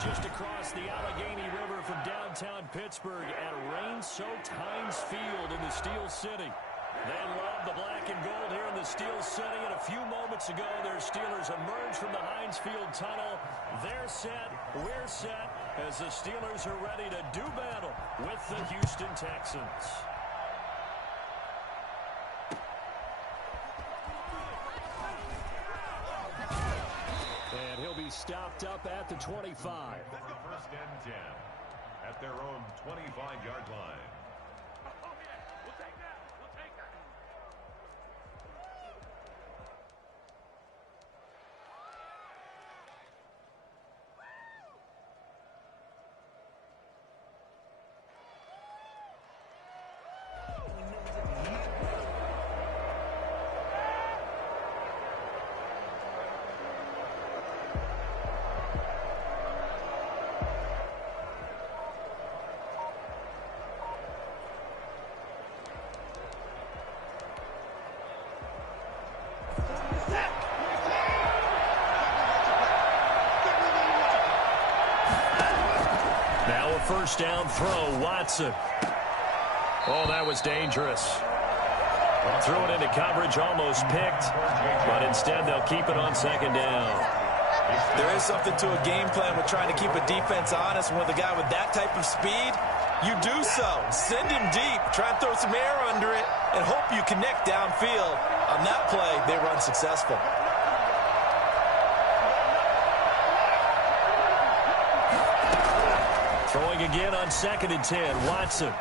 Just across the Allegheny River from downtown Pittsburgh at rain-soaked Heinz Field in the Steel City. They love the black and gold here in the Steel City, and a few moments ago, their Steelers emerged from the Heinz Field tunnel. They're set, we're set, as the Steelers are ready to do battle with the Houston Texans. And he'll be stopped up at the 25. First and 10 at their own 25-yard line. Now a first down throw, Watson. Oh, that was dangerous. Threw it into coverage, almost picked, but instead they'll keep it on second down. There is something to a game plan with trying to keep a defense honest. With a guy with that type of speed, you do so. Send him deep, try and throw some air under it, and hope you connect downfield. On that play, they run successful. Throwing again on second and 10, Watson.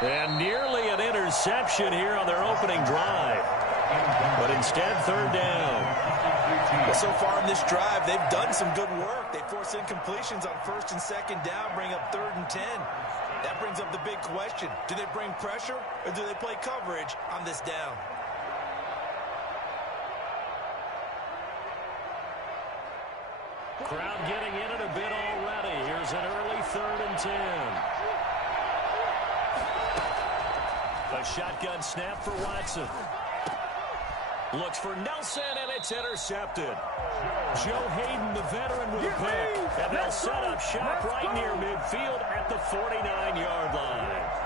And nearly an interception here on their opening drive. But instead, third down. Well, so far in this drive, they've done some good work. They force incompletions on first and second down, bring up third and 10. That brings up the big question. Do they bring pressure or do they play coverage on this down? Crowd getting in it a bit already. Here's an early third and 10. A shotgun snap for Watson. Looks for Nelson, and it's intercepted. Joe Hayden, the veteran, with a pick. And they'll set up shop right near midfield at the 49-yard line.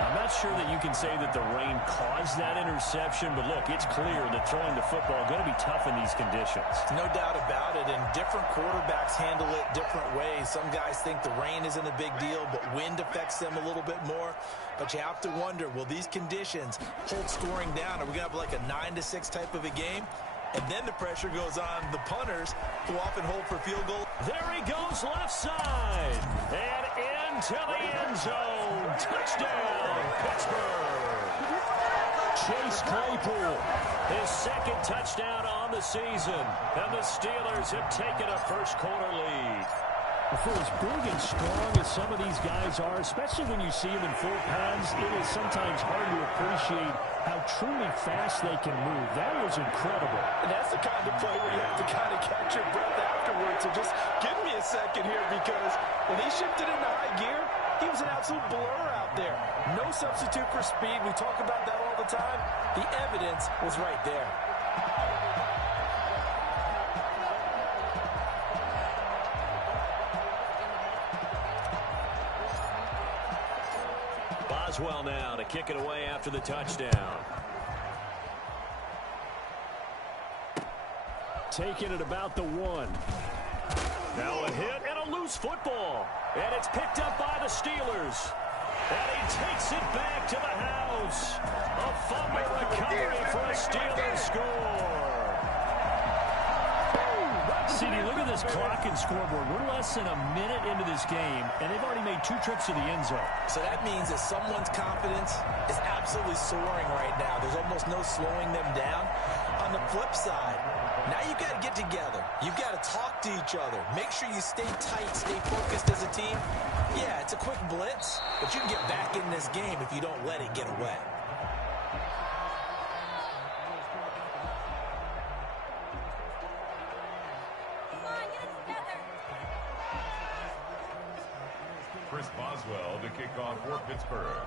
I'm not sure that you can say that the rain caused that interception, but look, it's clear that throwing the football is going to be tough in these conditions. No doubt about it, and different quarterbacks handle it different ways. Some guys think the rain isn't a big deal, but wind affects them a little bit more. But you have to wonder, will these conditions hold scoring down? Are we going to have like a 9-6 type of a game? And then the pressure goes on the punters, who often hold for field goal. There he goes left side. And into the end zone. Touchdown, Pittsburgh. Chase Claypool, his second touchdown on the season. And the Steelers have taken a first-quarter lead. For as big and strong as some of these guys are, especially when you see them in full pads, it is sometimes hard to appreciate how truly fast they can move. That was incredible. And that's the kind of play where you have to kind of catch your breath afterwards. So just give me a second here, because when he shifted into high gear, he was an absolute blur out there. No substitute for speed. We talk about that all the time. The evidence was right there. Boswell now to kick it away after the touchdown. Taking it about the 1. Now a hit and a loose football. And it's picked up by the Steelers. And he takes it back to the house. A fumble recovery for a Steelers score. CD, look at this clock and scoreboard. We're less than a minute into this game, and they've already made 2 trips to the end zone. So that means that someone's confidence is absolutely soaring right now. There's almost no slowing them down. On the flip side, now you've got to get together. You've got to talk to each other. Make sure you stay tight, stay focused as a team. Yeah, it's a quick blitz, but you can get back in this game if you don't let it get away. Chris Boswell to kick off for Pittsburgh.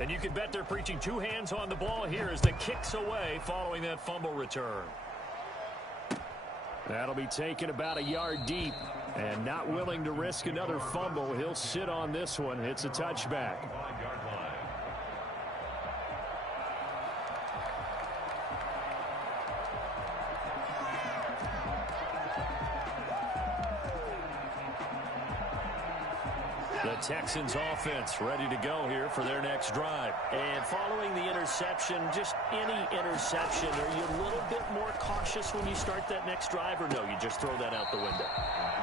And you can bet they're preaching two hands on the ball here as the kick's away following that fumble return. That'll be taken about a yard deep. And not willing to risk another fumble, he'll sit on this one. It's a touchback. The Texans offense ready to go here for their next drive. And following the interception, just any interception, are you a little bit more cautious when you start that next drive, or no, you just throw that out the window?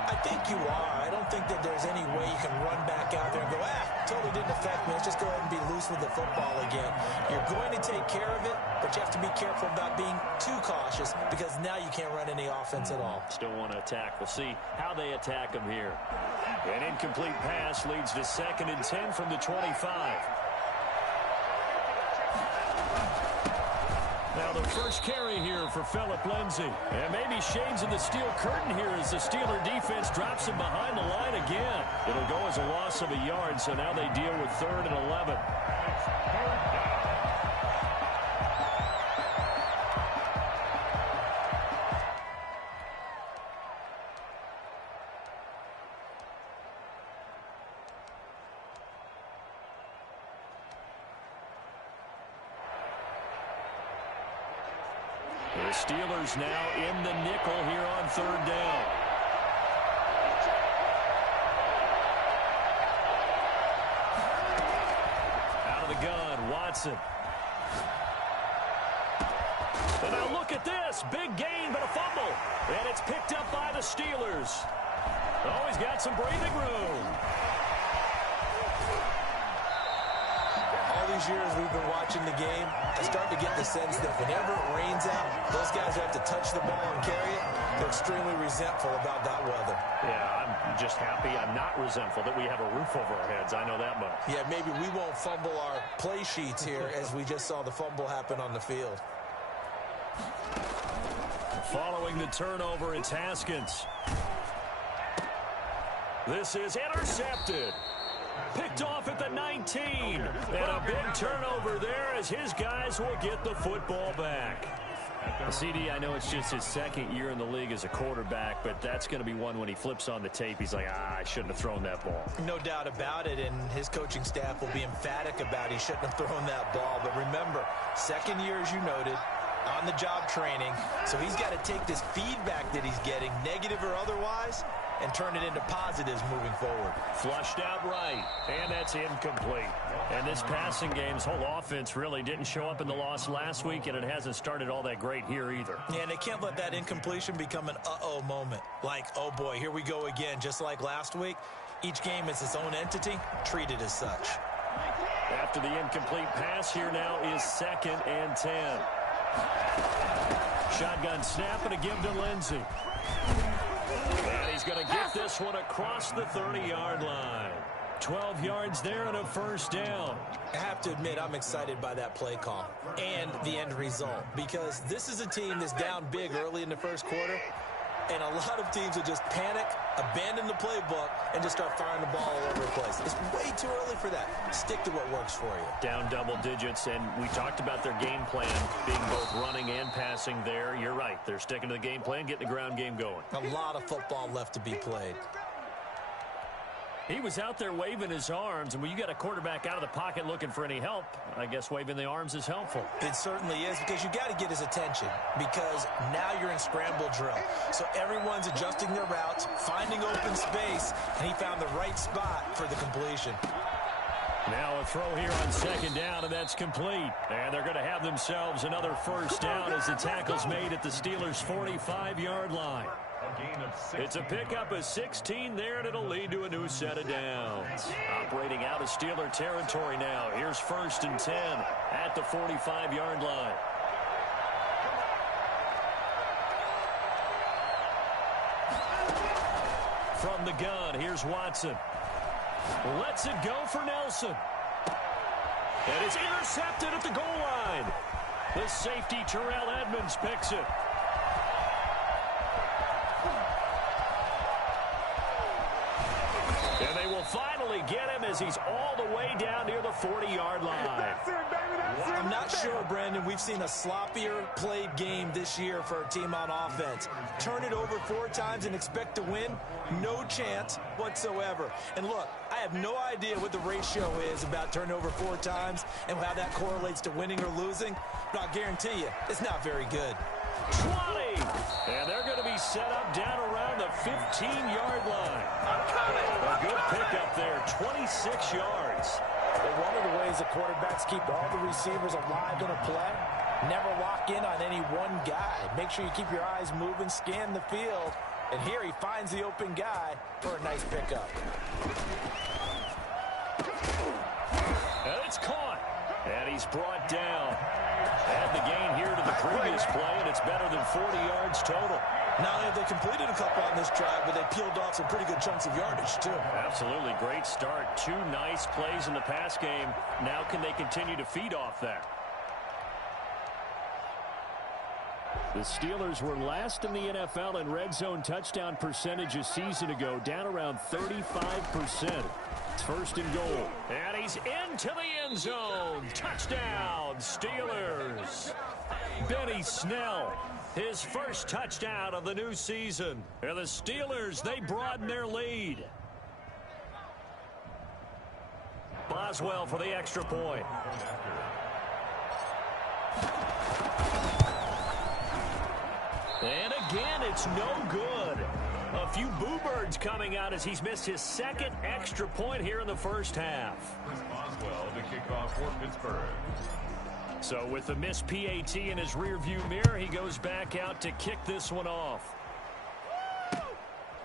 I think you are. I don't think that there's any way you can run back out there and go, totally didn't affect me. Let's just go ahead and be loose with the football again. You're going to take care of it, but you have to be careful about being too cautious because now you can't run any offense at all. Still want to attack. We'll see how they attack them here. An incomplete pass leads to 2nd and 10 from the 25. Now the first carry here for Phillip Lindsay. And maybe shades in the steel curtain here as the Steeler defense drops him behind the line again. It'll go as a loss of a yard, so now they deal with 3rd and 11. The Steelers now in the nickel here on 3rd down. Out of the gun, Watson. And now look at this. Big gain, but a fumble. And it's picked up by the Steelers. Oh, he's got some breathing room. All these years we've been watching the game, I start to get the sense that whenever it rains out, those guys who have to touch the ball and carry it, they're extremely resentful about that weather. Yeah, I'm just happy I'm not resentful that we have a roof over our heads. I know that much. Yeah, maybe we won't fumble our play sheets here as we just saw the fumble happen on the field. Following the turnover, it's Haskins. This is intercepted. Picked off at the 19. And a big turnover there as his guys will get the football back. CD, I know it's just his 2nd year in the league as a quarterback, but that's going to be one when he flips on the tape. He's like, I shouldn't have thrown that ball. No doubt about it, and his coaching staff will be emphatic about he shouldn't have thrown that ball. But remember, 2nd year, as you noted, on-the-job training. So he's got to take this feedback that he's getting, negative or otherwise, and turn it into positives moving forward. Flushed out right, and that's incomplete. And this passing game's whole offense really didn't show up in the loss last week, and it hasn't started all that great here either. Yeah, and they can't let that incompletion become an uh-oh moment. Like, oh boy, here we go again. Just like last week, each game is its own entity, treated as such. After the incomplete pass, here now is 2nd and 10. Shotgun snap and a give to Lindsay. And he's going to get this one across the 30-yard line. 12 yards there and a 1st down. I have to admit, I'm excited by that play call and the end result because this is a team that's down big early in the 1st quarter, and a lot of teams will just panic, abandon the playbook, and just start firing the ball all over the place. It's way too early for that. Stick to what works for you. Down double digits, and we talked about their game plan being both running and passing there. You're right. They're sticking to the game plan, getting the ground game going. A lot of football left to be played. He was out there waving his arms, and when you got a quarterback out of the pocket looking for any help, I guess waving the arms is helpful. It certainly is, because you got to get his attention, because now you're in scramble drill. So everyone's adjusting their routes, finding open space, and he found the right spot for the completion. Now a throw here on 2nd down, and that's complete. And they're going to have themselves another 1st down as the tackle's made at the Steelers' 45-yard line. It's a pickup of 16 there, and it'll lead to a new set of downs. Operating out of Steeler territory now. Here's 1st and 10 at the 45-yard line. From the gun, here's Watson. Lets it go for Nelson. And it's intercepted at the goal line. The safety, Terrell Edmonds, picks it. And they will finally get him as he's all the way down near the 40-yard line. I'm not sure, Brandon, we've seen a sloppier played game this year for a team on offense. Turn it over 4 times and expect to win? No chance whatsoever. And look, I have no idea what the ratio is about turnover 4 times and how that correlates to winning or losing, but I'll guarantee you, it's not very good. 20! And they're going to be set up down around the 15-yard line. A good pickup there, 26 yards. Well, one of the ways the quarterbacks keep all the receivers alive in a play, never lock in on any one guy. Make sure you keep your eyes moving, scan the field, and here he finds the open guy for a nice pickup. And it's caught. And he's brought down. Add the gain here to the previous play, and it's better than 40 yards total. Not only have they completed a couple on this drive, but they peeled off some pretty good chunks of yardage, too. Absolutely. Great start. 2 nice plays in the pass game. Now can they continue to feed off that? The Steelers were last in the NFL in red zone touchdown percentage a season ago, down around 35%. It's 1st and goal. And he's into the end zone. Touchdown, Steelers. Benny Snell, his first touchdown of the new season. And the Steelers, they broaden their lead. Boswell for the extra point. And again, it's no good. A few boo birds coming out as he's missed his 2nd extra point here in the first half. Boswell to kick off for Pittsburgh. So with the missed PAT in his rearview mirror, he goes back out to kick this one off.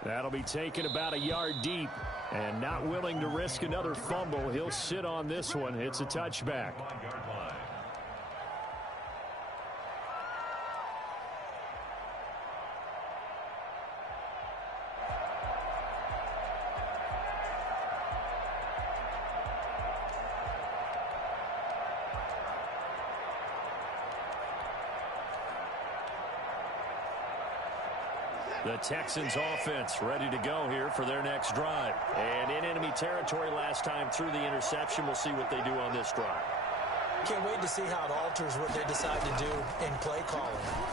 That'll be taken about a yard deep. And not willing to risk another fumble, he'll sit on this one. It's a touchback. The Texans offense ready to go here for their next drive. And in enemy territory last time through the interception. We'll see what they do on this drive. Can't wait to see how it alters what they decide to do in play calling.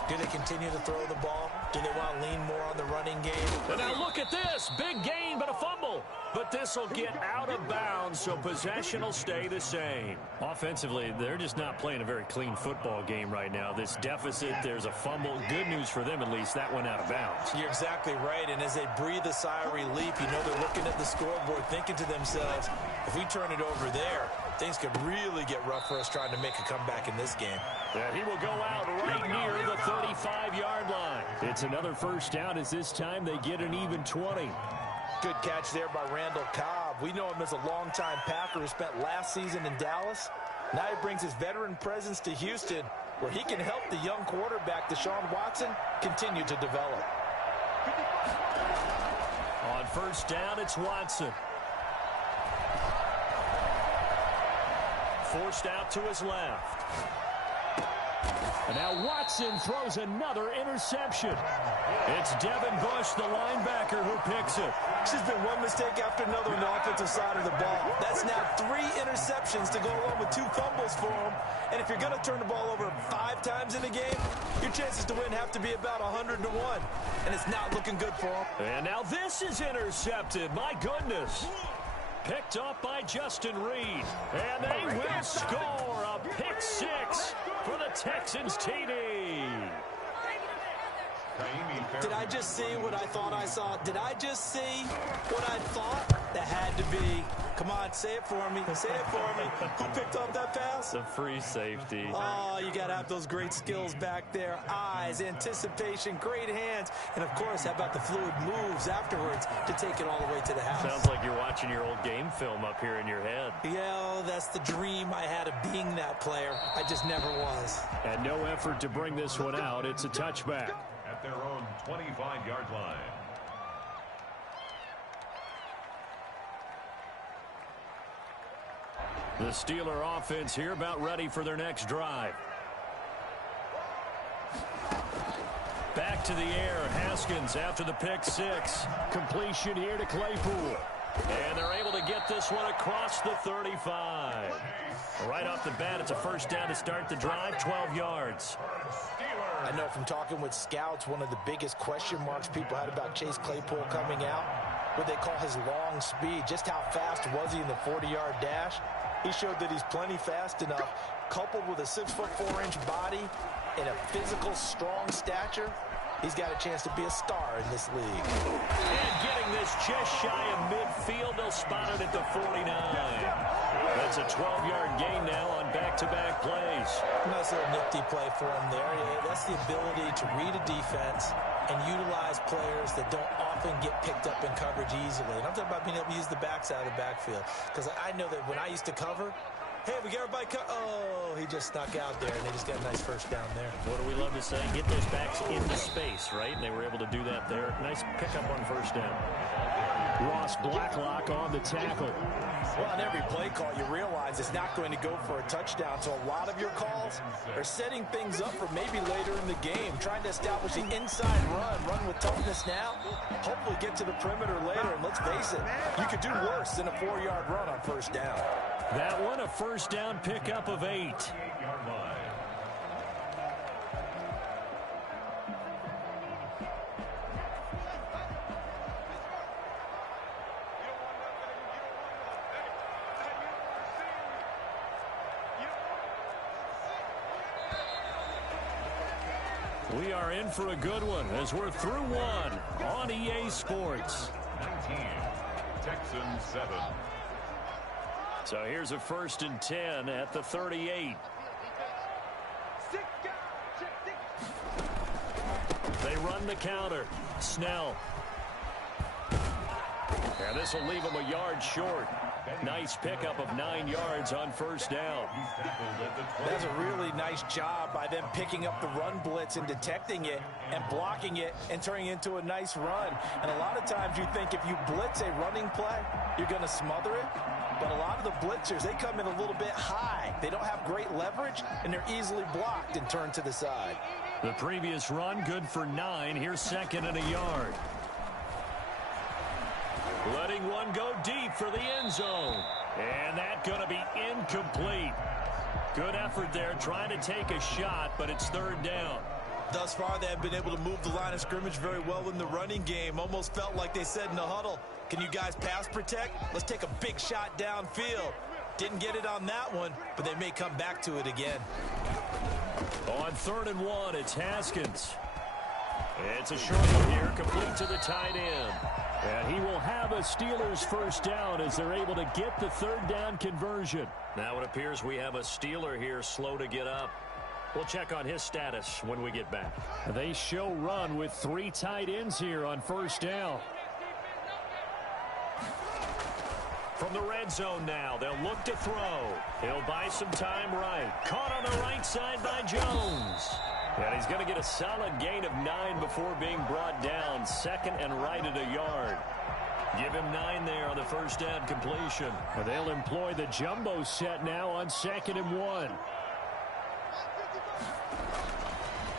Do they continue to throw the ball? Do they want to lean more on the running game? And now look at this. Big gain, but a fumble. But this will get out of bounds, so possession will stay the same. Offensively, they're just not playing a very clean football game right now. This deficit, there's a fumble. Good news for them, at least. That went out of bounds. You're exactly right. And as they breathe a sigh of relief, you know they're looking at the scoreboard, thinking to themselves, if we turn it over there, things could really get rough for us trying to make a comeback in this game. And he will go out right near the 35-yard line. It's another first down as this time they get an even 20. Good catch there by Randall Cobb. We know him as a longtime Packer who spent last season in Dallas. Now he brings his veteran presence to Houston, where he can help the young quarterback, Deshaun Watson, continue to develop. On first down, it's Watson. Forced out to his left. And now Watson throws another interception. It's Devin Bush, the linebacker, who picks it. It's just been one mistake after another on the offensive side of the ball. That's now 3 interceptions to go along with 2 fumbles for him. And if you're going to turn the ball over 5 times in a game, your chances to win have to be about 100 to 1. And it's not looking good for him. And now this is intercepted. My goodness. Picked up by Justin Reed. And they will score a pick 6 for the Texans TD. Did I just see what I thought I saw? Did I just see what I thought? That had to be. Come on, say it for me. Say it for me. Who picked up that pass? The free safety. Oh, you got to have those great skills back there. Eyes, anticipation, great hands. And, of course, how about the fluid moves afterwards to take it all the way to the house? Sounds like you're watching your old game film up here in your head. Yeah, that's the dream I had of being that player. I just never was. And no effort to bring this one out. It's a touchback. At their own 25-yard line. The Steeler offense here about ready for their next drive. Back to the air. Haskins after the pick 6. Completion here to Claypool. And they're able to get this one across the 35. Right off the bat, it's a first down to start the drive, 12 yards. I know from talking with scouts, one of the biggest question marks people had about Chase Claypool coming out, what they call his long speed. Just how fast was he in the 40-yard dash? He showed that he's plenty fast enough, coupled with a 6'4" body and a physical, strong stature. He's got a chance to be a star in this league. And getting this just shy of midfield, they'll spot it at the 49. That's a 12-yard gain now on back-to-back plays. Nice little nifty play for him there. Yeah, that's the ability to read a defense and utilize players that don't often get picked up in coverage easily. And I'm talking about being able to use the backside of the backfield. Because I know that when I used to cover, hey, we got everybody oh, he just snuck out there, and they just got a nice first down there. What do we love to say? Get those backs into space, right? And they were able to do that there. Nice pickup on first down. Ross Blacklock on the tackle. Well, on every play call, you realize it's not going to go for a touchdown. So a lot of your calls are setting things up for maybe later in the game, trying to establish the inside run with toughness now, hopefully get to the perimeter later. And let's face it, you could do worse than a 4-yard run on first down. That one, a first down pickup of 8. We are in for a good one as we're through one on EA Sports. 19, Texans 7. So here's a 1st and 10 at the 38. They run the counter. Snell. And this will leave him a yard short. Nice pickup of 9 yards on first down. That's a really nice job by them picking up the run blitz and detecting it and blocking it and turning it into a nice run. And a lot of times you think if you blitz a running play, you're going to smother it. But a lot of the blitzers, they come in a little bit high. They don't have great leverage, and they're easily blocked and turned to the side. The previous run, good for 9. Here's 2nd and a yard. Letting one go deep for the end zone. And that's going to be incomplete. Good effort there, trying to take a shot, but it's 3rd down. Thus far, they have been able to move the line of scrimmage very well in the running game. Almost felt like they said in the huddle, can you guys pass protect? Let's take a big shot downfield. Didn't get it on that one, but they may come back to it again. On 3rd and 1, it's Haskins. It's a short one here, complete to the tight end. And he will have a Steelers first down as they're able to get the 3rd down conversion. Now it appears we have a Steeler here slow to get up. We'll check on his status when we get back. They show run with 3 tight ends here on first down. From the red zone now, they'll look to throw. He'll buy some time right. Caught on the right side by Jones. And he's going to get a solid gain of 9 before being brought down. 2nd and right at a yard. Give him 9 there on the first down completion. But they'll employ the jumbo set now on 2nd and 1.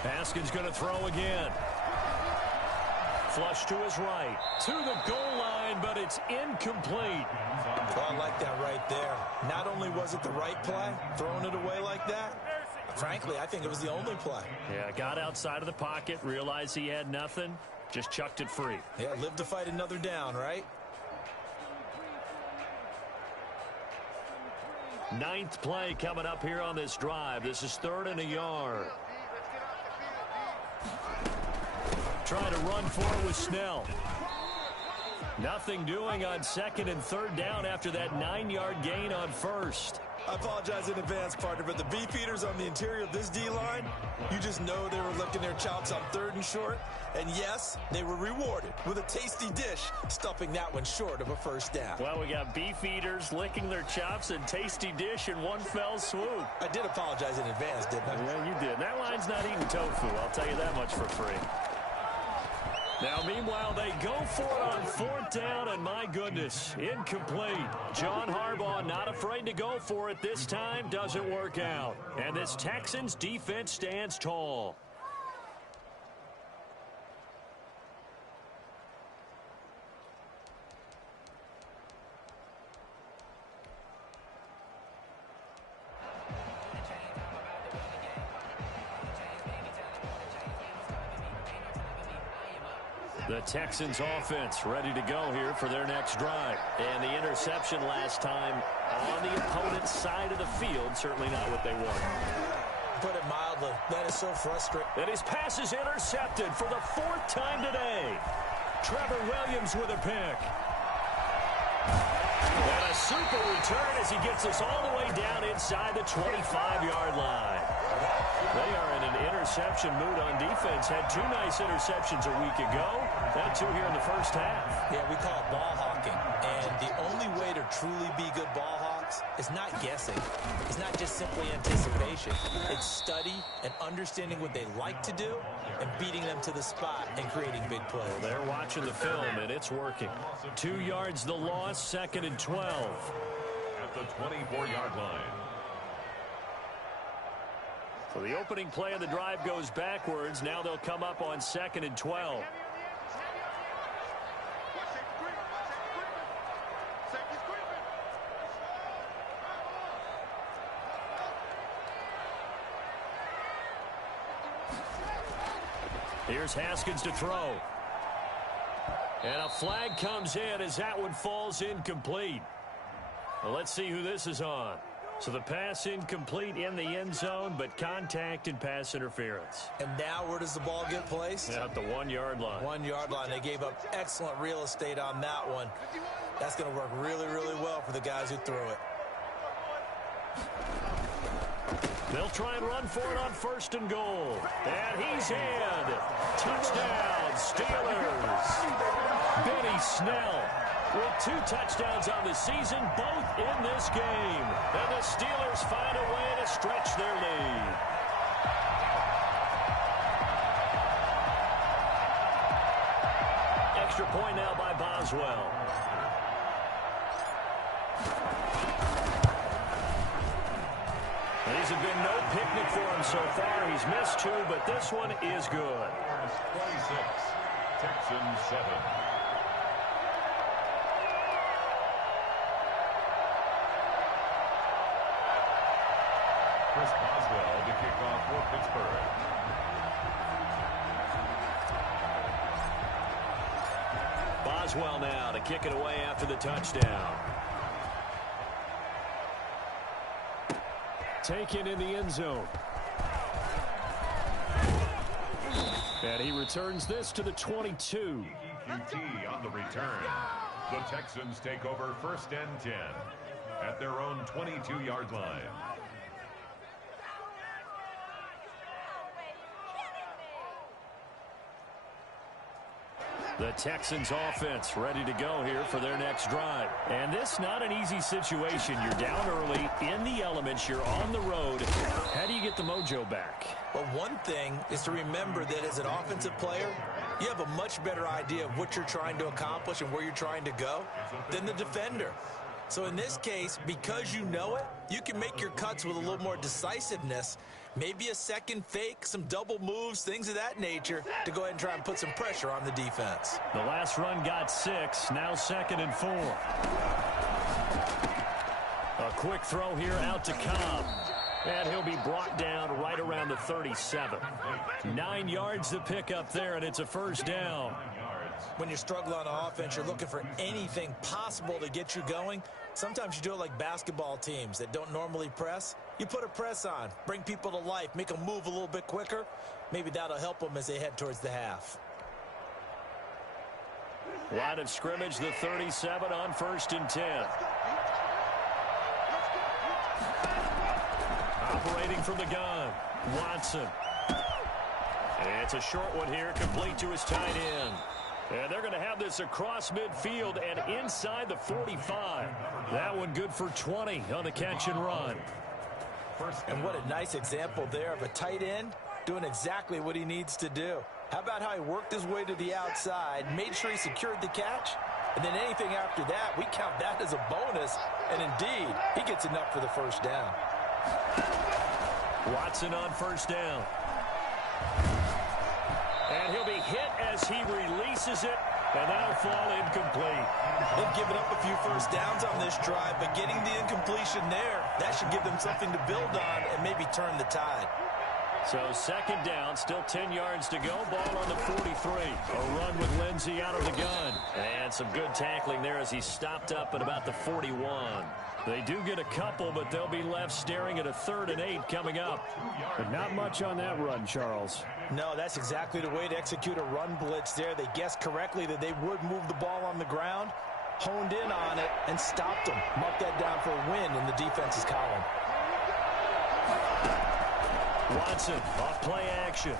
Haskins going to throw again. Flush to his right. To the goal line, but it's incomplete. Well, I like that right there. Not only was it the right play, throwing it away like that, frankly, I think it was the only play. Yeah, got outside of the pocket, realized he had nothing, just chucked it free. Yeah, live to fight another down, right? 9th play coming up here on this drive. This is 3rd and a yard. Trying to run for it with Snell. Nothing doing on 2nd and 3rd down after that 9-yard gain on 1st. I apologize in advance, partner, but the beefeaters on the interior of this D-line, you just know they were licking their chops on 3rd and short. And yes, they were rewarded with a tasty dish, stuffing that one short of a first down. Well, we got beefeaters licking their chops and tasty dish in one fell swoop. I did apologize in advance, didn't I? Yeah, you did. That line's not eating tofu, I'll tell you that much for free. Now, meanwhile, they go for it on 4th down, and my goodness, incomplete. John Harbaugh not afraid to go for it this time, doesn't work out. And this Texans defense stands tall. The Texans offense ready to go here for their next drive. And the interception last time on the opponent's side of the field, certainly not what they want. Put it mildly, that is so frustrating. And his pass is intercepted for the 4th time today. Trevor Williams with a pick. And a super return as he gets us all the way down inside the 25-yard line. They are in an interception mood on defense. Had 2 nice interceptions a week ago. Had 2 here in the first half. Yeah, we call it ball hawking. And the only way to truly be good ball hawks is not guessing. It's not just simply anticipation. It's study and understanding what they like to do and beating them to the spot and creating big plays. Well, they're watching the film, and it's working. 2 yards the loss, 2nd and 12. At the 24-yard line. So the opening play of the drive goes backwards. Now they'll come up on 2nd and 12. Here's Haskins to throw. And a flag comes in as that one falls incomplete. Well, let's see who this is on. So the pass incomplete in the end zone, but contact and pass interference. And now where does the ball get placed? At the 1-yard line. 1-yard line. They gave up excellent real estate on that one. That's going to work really, really well for the guys who threw it. They'll try and run for it on 1st and goal. And he's in. Touchdown, Steelers. Benny Snell with 2 touchdowns on the season, both in this game. And the Steelers find a way to stretch their lead. Extra point now by Boswell. These have been no picnic for him so far. He's missed 2, but this one is good. 26, Texans 7. Chris Boswell to kick off for Pittsburgh. Boswell now to kick it away after the touchdown. Taken in the end zone. And he returns this to the 22. QT on the return. The Texans take over 1st and 10 at their own 22-yard line. The Texans offense ready to go here for their next drive. And this not an easy situation. You're down early, in the elements, you're on the road. How do you get the mojo back? Well, one thing is to remember that as an offensive player, you have a much better idea of what you're trying to accomplish and where you're trying to go than the defender. So in this case, because you know it, you can make your cuts with a little more decisiveness. Maybe a second fake, some double moves, things of that nature to go ahead and try and put some pressure on the defense. The last run got 6, now 2nd and 4. A quick throw here out to Cobb. And he'll be brought down right around the 37. 9 yards to pick up there, and it's a 1st down. When you struggle on offense, you're looking for anything possible to get you going. Sometimes you do it like basketball teams that don't normally press. You put a press on, bring people to life, make them move a little bit quicker. Maybe that'll help them as they head towards the half. Line of scrimmage, the 37 on 1st and 10. Operating from the gun, Watson. It's a short one here, complete to his tight end. And they're going to have this across midfield and inside the 45. That one good for 20 on the catch and run. And what a nice example there of a tight end doing exactly what he needs to do. How about how he worked his way to the outside, made sure he secured the catch, and then anything after that, we count that as a bonus. And indeed, he gets enough for the 1st down. Watson on 1st down. And he'll be hit as he releases it, and that'll fall incomplete. They've given up a few 1st downs on this drive, but getting the incompletion there, that should give them something to build on and maybe turn the tide. So 2nd down, still 10 yards to go, ball on the 43. A run with Lindsay. brings he out of the gun. And some good tackling there as he stopped up at about the 41. They do get a couple, but they'll be left staring at a 3rd and 8 coming up. But not much on that run, Charles. No, that's exactly the way to execute a run blitz there. They guessed correctly that they would move the ball on the ground, honed in on it, and stopped them. Mark that down for a win in the defense's column. Watson off play action.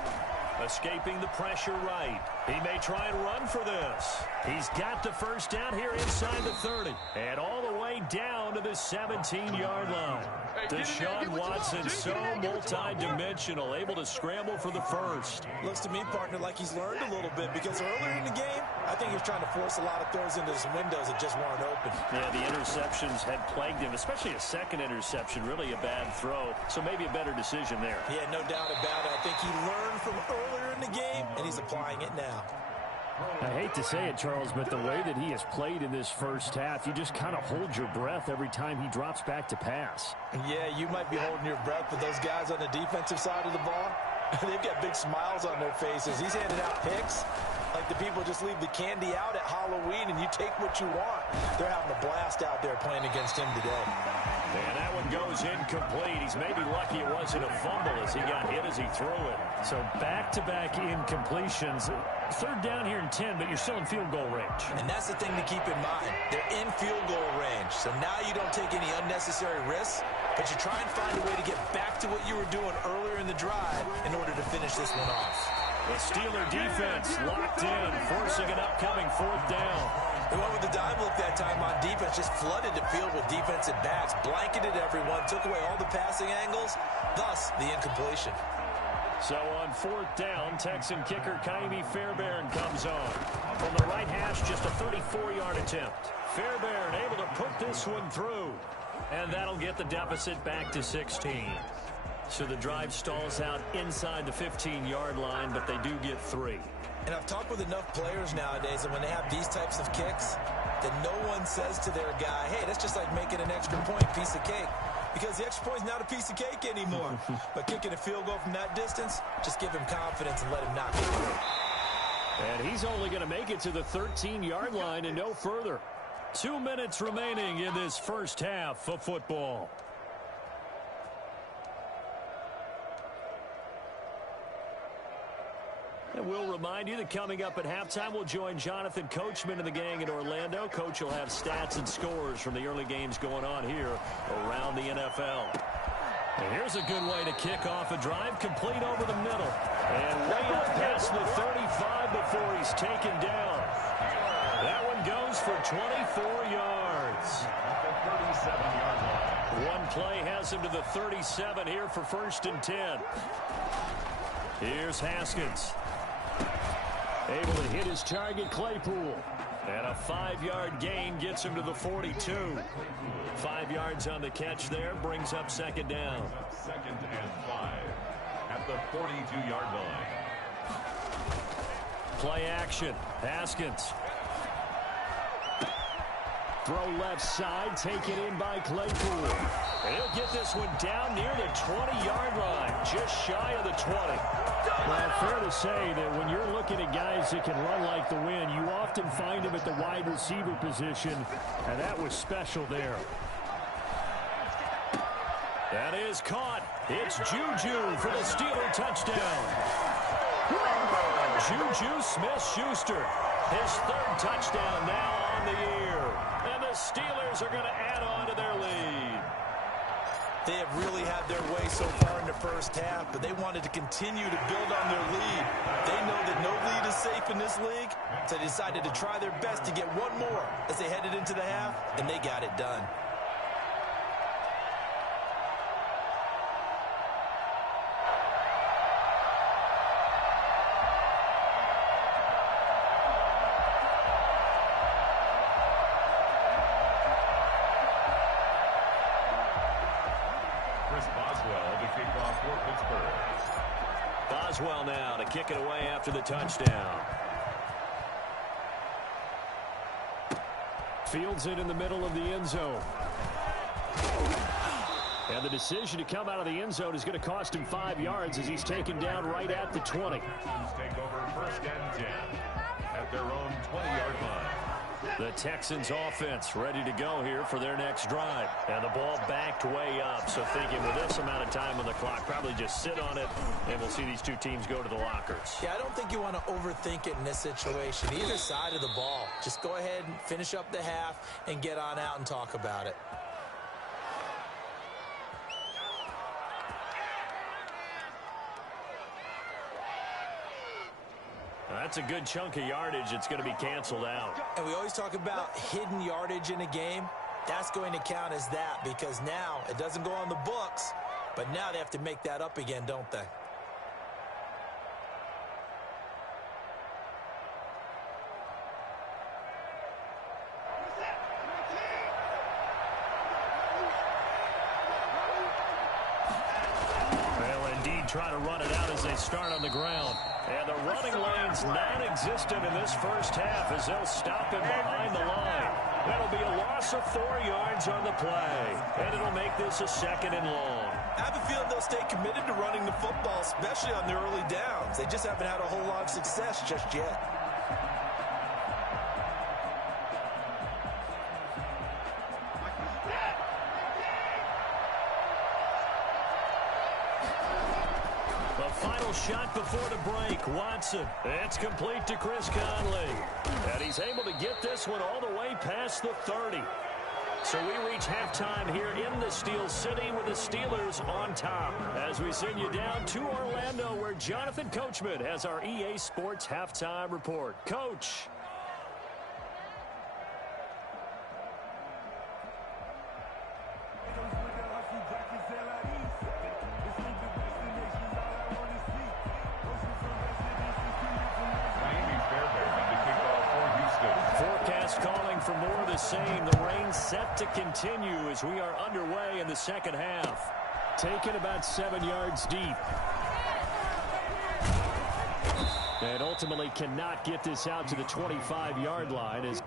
Escaping the pressure right. He may try and run for this. He's got the first down here inside the 30. And all the way down to the 17-yard line. Deshaun Watson so multi-dimensional, able to scramble for the first. Looks to me, partner, like he's learned a little bit because earlier in the game, I think he was trying to force a lot of throws into some windows that just weren't open. Yeah, the interceptions had plagued him, especially a second interception, really a bad throw. So maybe a better decision there. Yeah, no doubt about it. I think he learned from earlier in the game, and he's applying it now. I hate to say it, Charles, but the way that he has played in this first half, you just kind of hold your breath every time he drops back to pass. Yeah, you might be holding your breath, but those guys on the defensive side of the ball, they've got big smiles on their faces. He's handing out picks like the people just leave the candy out at Halloween and you take what you want. They're having a blast out there playing against him today. And that one goes incomplete. He's maybe lucky it wasn't a fumble as he got hit as he threw it. So back-to-back incompletions. 3rd down here in 10, but you're still in field goal range. And that's the thing to keep in mind. They're in field goal range. So now you don't take any unnecessary risks, but you try and find a way to get back to what you were doing earlier in the drive in order to finish this one off. The Steeler defense locked in, forcing an upcoming 4th down. They went with the dime look that time on defense, just flooded the field with defensive backs, blanketed everyone, took away all the passing angles, thus the incompletion. So on 4th down, Texan kicker Kaimi Fairbairn comes on. From the right hash, just a 34-yard attempt. Fairbairn able to put this one through. And that'll get the deficit back to 16. So the drive stalls out inside the 15-yard line, but they do get 3. And I've talked with enough players nowadays that when they have these types of kicks, that no one says to their guy, hey, that's just like making an extra point piece of cake. Because the extra point's not a piece of cake anymore. But kicking a field goal from that distance, just give him confidence and let him knock it through. And he's only going to make it to the 13-yard line and no further. 2 minutes remaining in this first half of football. And we'll remind you that coming up at halftime, we'll join Jonathan Coachman and the gang in Orlando. Coach will have stats and scores from the early games going on here around the NFL. And here's a good way to kick off a drive, complete over the middle. And way up past the 35 before he's taken down. That one goes for 24 yards. One play has him to the 37 here for 1st and 10. Here's Haskins. Able to hit his target, Claypool. And a 5-yard gain gets him to the 42. 5 yards on the catch there, brings up 2nd down. 2nd and 5 at the 42-yard line. Play action. Haskins. Throw left side, taken in by Claypool. And he'll get this one down near the 20-yard line, just shy of the 20. Well, fair to say that when you're looking at guys that can run like the wind, you often find them at the wide receiver position, and that was special there. That is caught. It's Juju for the Steeler touchdown. Juju Smith-Schuster, his 3rd touchdown now on the year. And the Steelers are going to add on to their lead. They have really had their way so far in the first half, but they wanted to continue to build on their lead. They know that no lead is safe in this league, so they decided to try their best to get one more as they headed into the half, and they got it done. Boswell now to kick it away after the touchdown. Fields it in the middle of the end zone. And the decision to come out of the end zone is going to cost him 5 yards as he's taken down right at the 20. Take over 1st and 10 at their own 20-yard line. The Texans offense ready to go here for their next drive. And the ball backed way up. So thinking with this amount of time on the clock, probably just sit on it, and we'll see these two teams go to the lockers. Yeah, I don't think you want to overthink it in this situation. Either side of the ball. Just go ahead and finish up the half and get on out and talk about it. That's a good chunk of yardage. It's going to be canceled out. And we always talk about hidden yardage in a game. That's going to count as that because now it doesn't go on the books, but now they have to make that up again, don't they? They'll indeed try to run it out as they start on the ground. And the running lane's non-existent in this first half as they'll stop him behind the line. That'll be a loss of 4 yards on the play. And it'll make this a 2nd and long. I have a feeling they'll stay committed to running the football, especially on the early downs. They just haven't had a whole lot of success just yet. Final shot before the break. Watson. It's complete to Chris Conley. And he's able to get this one all the way past the 30. So we reach halftime here in the Steel City with the Steelers on top. As we send you down to Orlando where Jonathan Coachman has our EA Sports halftime report. Coach. Calling for more of the same. The rain set to continue as we are underway in the second half. Taken about 7 yards deep. And ultimately cannot get this out to the 25-yard line as